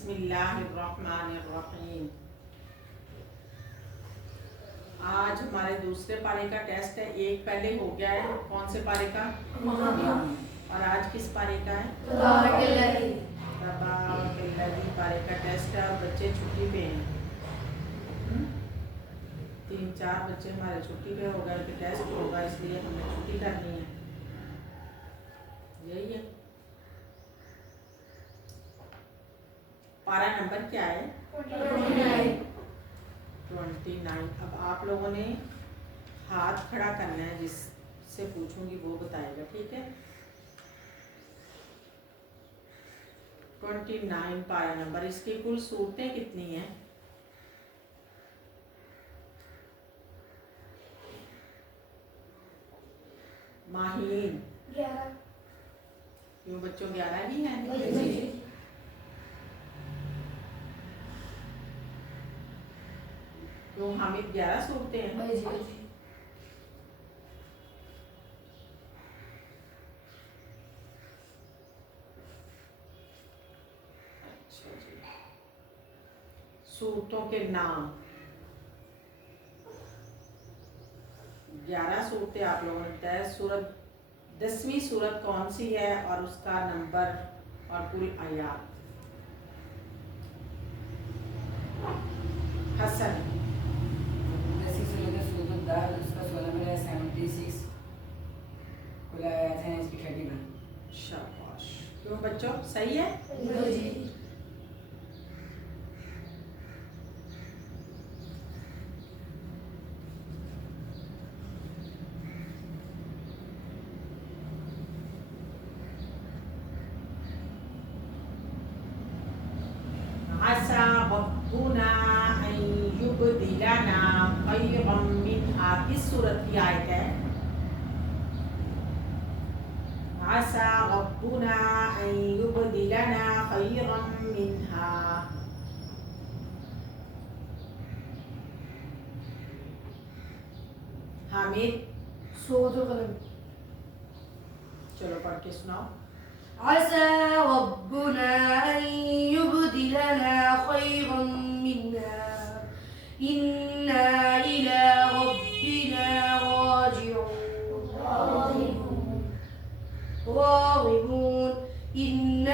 بسم اللہ الرحمن الرحیم۔ آج ہمارے دوسرے پارے کا ٹیسٹ ہے۔ ایک پہلے ہو گیا ہے، کون سے پارے کا؟ اور آج کس پارے کا ہے؟ تبارک الذی پارے کا ٹیسٹ ہے، اور بچے چھٹی پہ ہیں۔ 3-4 بچے ہمارے چھٹی پہ ہو گئے کہ ٹیسٹ ہوگا، اس لیے ہم نے چھٹی کرنی ہے۔ یہی ہے پارہ نمبر کیا ہے؟ 29۔ اب آپ لوگوں نے ہاتھ کھڑا کرنا ہے، جس سے پوچھوں گی وہ بتائے گا، ٹھیک ہے؟ 29 پارہ نمبر۔ اس کی کل صورتیں کتنی ہیں؟ ماہین 11۔ کیوں بچوں 11 ہی ہیں؟ کیوں حامد 11 صورتیں ہیں؟ اچھا جی، صورتوں کے نام 11 صورتیں آپ لوگوں نے بتایا۔ سورت 10ویں صورت کون سی ہے اور اس کا نمبر اور کل آیات؟ حسن 10 سورت الدار، اس کا 16 نمبر ہے 76، کل آیات ہیں اس کی 31۔ شاباش۔ کیوں بچوں صحیح ہے؟ عسى ربنا ان يبدلنا خيرا منها، کس صورت کی آیت ہے؟ عسى ربنا ان يبدلنا خيرا منها۔ حامد سورۃ القلم۔ چلو پڑھ کے سناؤ۔ عسى ربنا أن يبدلنا خيرا منها إنا إلى ربنا راغبون إن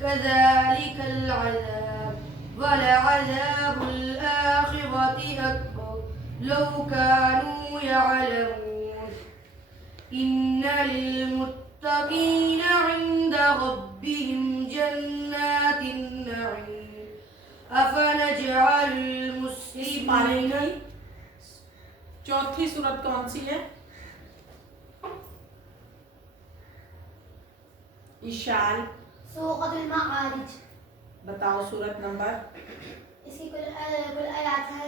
كذلك العذاب ولعذاب الآخرة أكبر لو كانوا يعلمون إن للمتقين عند ربهم جنات النعيم أفنجعل اس پارے المسلمين کی چوتھی صورت کون سی ہے؟ اشال سورۃ المعارج۔ بتاؤ صورت نمبر۔ اس کی کل آیات ہے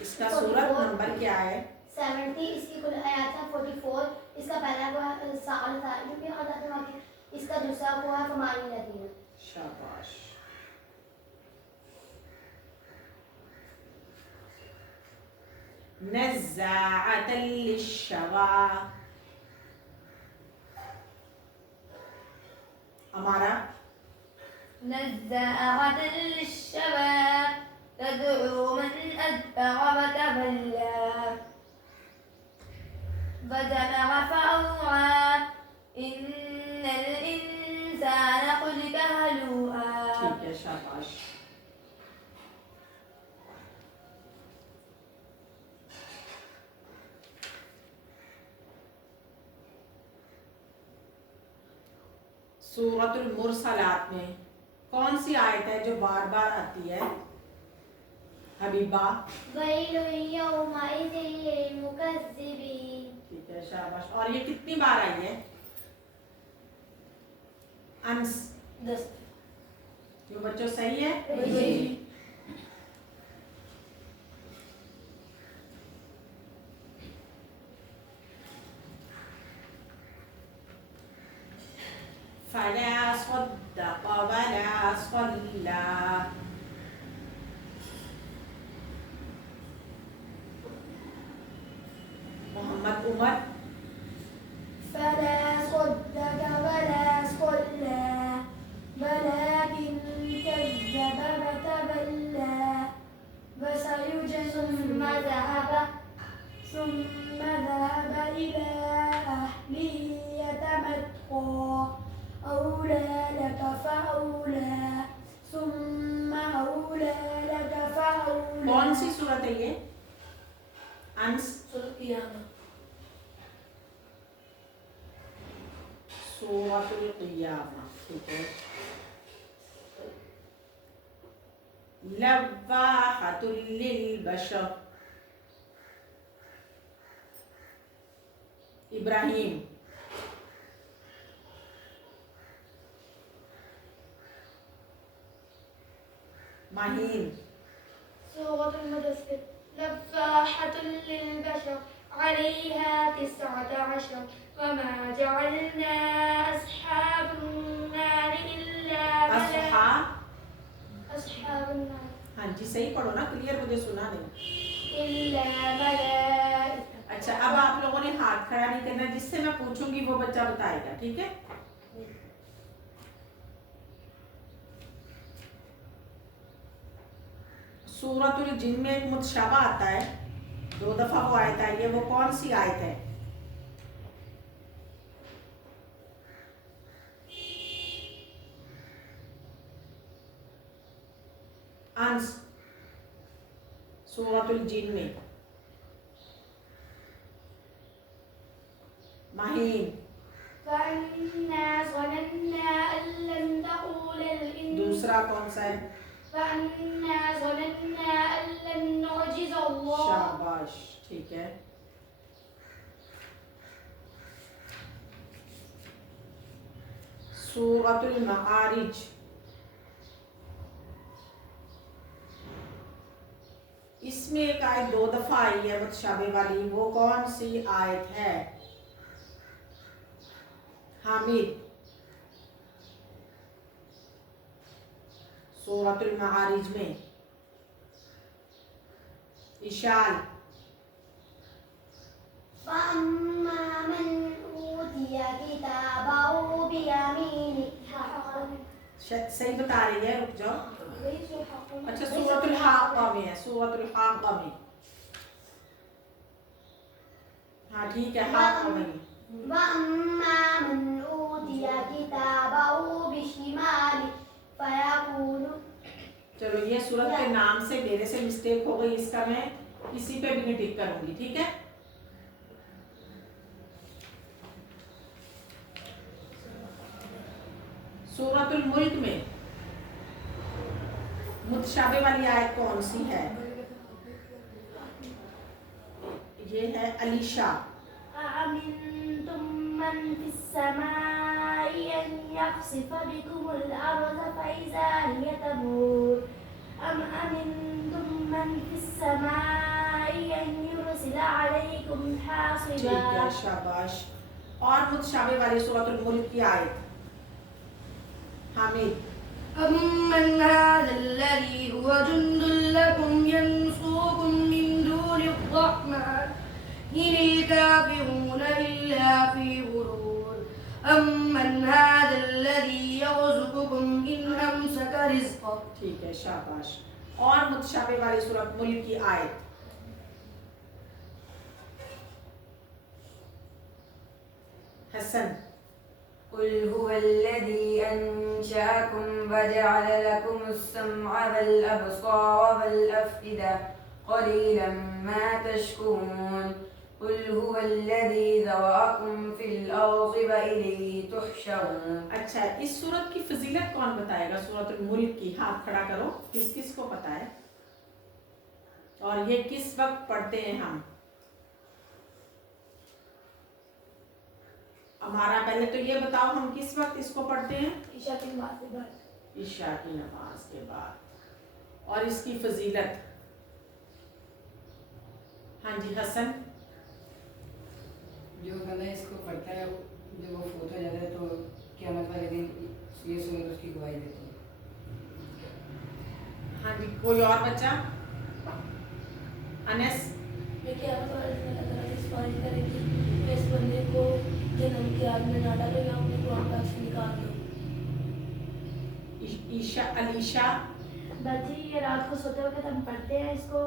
اس کا صورت نمبر کیا ہے؟ 70۔ اس کی کل آیات ہے 44۔ اس کا پہلا وہ ہے سال تھا جو کہ حضرت واقع، اس کا دوسرا وہ ہے فمانی الذین۔ شاباش۔ نزاعۃ للشوا، ہمارا نزاعة للشوى تدعو من أدبر وتولى وجمع فأوعى إن الإنسان خلق هلوعا۔ ٹھیک ہے، شاباش۔ سورۃ المرسلات میں کون سی آیت ہے جو بار بار آتی ہے حبیبہ؟ ویل یومئذ للمکذبین۔ ٹھیک ہے، شاباش۔ اور یہ کتنی بار آئی ہے؟ انس 10۔ کیوں بچوں صحیح ہے؟ جی۔ فلا صدق ولا صلى، محمد عمر فلا صدق ثم ذهب إلى أهله يتمطى أولى لك فأولى ثم أولى لك فأولى. کون سی صورت ہے یہ؟ انس سورۃ قیامہ. سورۃ القیامہ. ٹھیک ہے. لواحۃ للبشر. ابراہیم. ماہین. سورة المدثر. لفاحة للبشر عليها 19 وما جعلنا أصحاب النار إلا أصحاب النار ہاں جی صحیح پڑھو نا, کلیئر مجھے سنا نہیں. إلا ملائكة. اچھا اب آپ لوگوں نے ہاتھ کھڑا نہیں کرنا, جس سے میں پوچھوں گی وہ بچہ بتائے گا. ٹھیک ہے. سورۃ الجن میں ایک متشابہ آتا ہے, 2 دفعہ وہ آیت آئی ہے, وہ کون سی آیت ہے؟ انس سورۃ الجن میں. ماہین. فأنا ظننا أن لن تقول الإنس. دوسرا کون سا ہے؟ فأنا ظننا أن لن نعجز الله. شاباش. ٹھیک ہے. سورۃ المعارج. اس میں ایک آیت 2 دفعہ آئی ہے متشابہ والی, وہ کون سی آیت ہے؟ حامد. سورۃ المعارج میں. اشال. فأما من أوتي كتابه بيمينه. صحیح بتا رہی ہے, رک جاؤ. اچھا سورۃ الحاقہ میں ہے, سورۃ الحاقہ میں. ہاں ٹھیک ہے, حاقہ میں. وأما من أوتي كتابه بشماله فيقول. چلو یہ سورت کے نام سے میرے سے مسٹیک ہو گئی, اس کا میں کسی پہ بھی نہیں ٹک کروں گی. ٹھیک ہے. سورۃ الملک میں متشابہ والی آیت کون سی ہے؟ یہ ہے علیشا. أأمنتم من في السماء أن يخسف بكم الأرض فإذا هي تمور أم أمنتم من في السماء أن يرسل عليكم حاصبا. ٹھیک ہے, شاباش. اور متشابہ والی سورۃ الملک کی آیت. حامد. أمن هذا الذي هو جند لكم ينصركم من دون الرحمن إن الكافرون إلا في غرور. أمن هذا الذي يرزقكم إن أمسك رزقه. ٹھیک ہے, شاباش. اور متشابہ والی سورۃ ملک کی آیت. حسن. قل هو الذي أنشأكم وجعل لكم السمع والأبصار والأفئدة قليلا ما تشكرون. قل هو الذي ذرأكم في الأرض وإليه تحشرون. اچھا اس سورت کی فضیلت کون بتائے گا؟ سورۃ الملک کی. ہاتھ کھڑا کرو, کس کس کو پتا ہے, اور یہ کس وقت پڑھتے ہیں ہم؟ ہمارا پہلے تو یہ بتاؤ, ہم کس وقت اس کو پڑھتے ہیں؟ عشاء کی نماز کے بعد. عشاء کی نماز کے بعد. اور اس کی فضیلت. ہاں جی حسن. جو بندہ اس کو پڑھتا ہے جب وہ فوت ہو جاتا ہے تو قیامت والے دن یہ سورت اس کی گواہی دیتی ہے. ہاں جی, کوئی اور بچہ؟ انس. میں قیامت والے دن اللہ تعالیٰ سے سفارش کرے گی کہ اس بندے کو جنم کی آگ میں نہ ڈالو یا اپنے قرآن پاک سے نکال دو. علیشا. بچی یہ رات کو سوتے وقت ہم پڑھتے ہیں اس کو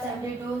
72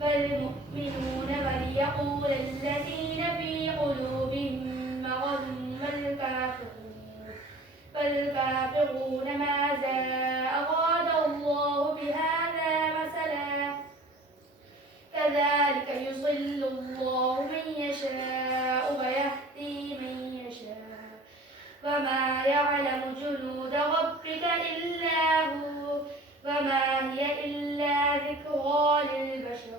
والمؤمنون وليقول الذين في قلوبهم مرض والكافرون ماذا أراد الله بهذا مثلا كذلك يضل الله من يشاء ويهدي من يشاء وما يعلم جنود ربك إلا هو وما هي إلا ذكرى للبشر।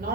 9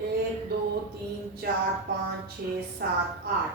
1 2 3 4 5 6 7 8,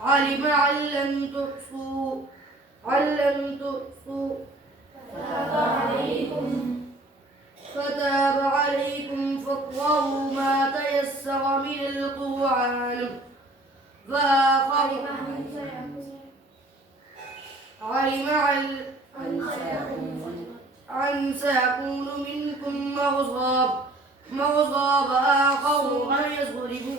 علم أن لن تحصوا فتاب عليكم فاقرؤوا ما تيسر من القرآن فآخر علم أن سيكون منكم مرضى فآخرون يضربون.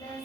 10.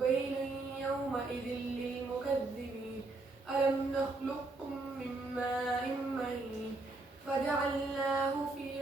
ويل يومئذ للمكذبين ألم نخلقكم من ماء مهين فجعلناه في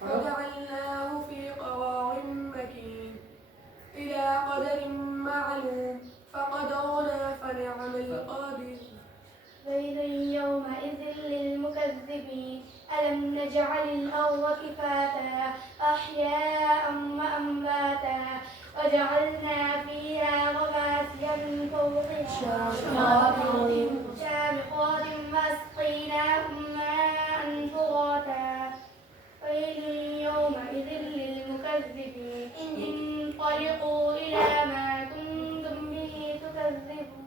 فجعلناه في قرار مكين إلى قدر معلوم فقدرنا فنعم القادر. ويل يومئذ للمكذبين ألم نجعل الأرض كفاتا أحياء وأمواتا وجعلنا فيها رواسي من فوقها شامخات وأسقيناكم ماء فراتا. ويل يومئذ للمكذبين انطلقوا إلى ما كنتم به تكذبون.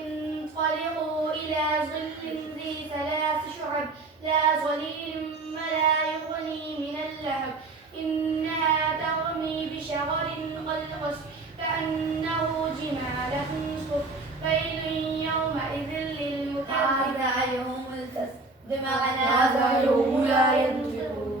انطلقوا إلى ظل ذي 3 شعب لا ظليل ولا يغني من اللهب إنها ترمي بشرر كالقصر كأنه جمالة صفر. ويل يومئذ للمكذبين هذا يوم الفصل بمعنى هذا يوم لا ينطقون.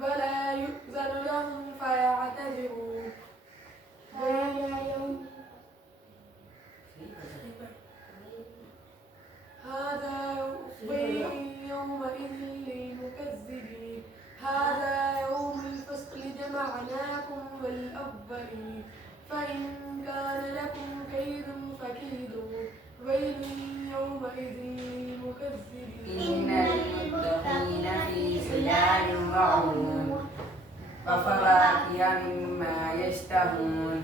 ولا يؤذن لهم فيعتذرون. هذا ويل يومئذ للمكذبين هذا يوم الفصل جمعناكم والأولين فإن كان لكم كيد فكيدون. ويل يومئذ للمكذبين. إن المتقين في ظلال وعيون وفواكه مما يشتهون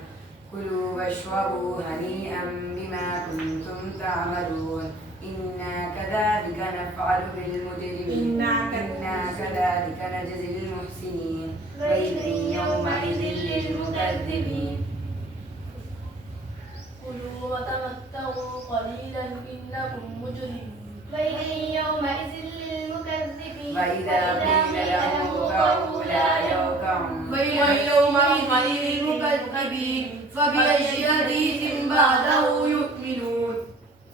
كلوا واشربوا هنيئا بما كنتم تعملون. إنا كذلك نفعل بالمجرمين إنا كذلك نجزي المحسنين. ويل يومئذ للمكذبين. كلوا وتمتعوا قليلا إنكم مجرمون. ويل يومئذ للمكذبين وإذا قيل لهم اركعوا لا يركعون. ويل يومئذ للمكذبين فبأي حديث بعده يؤمنون.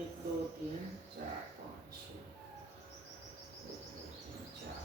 1 2 3 4 5 6 1 2 3 4.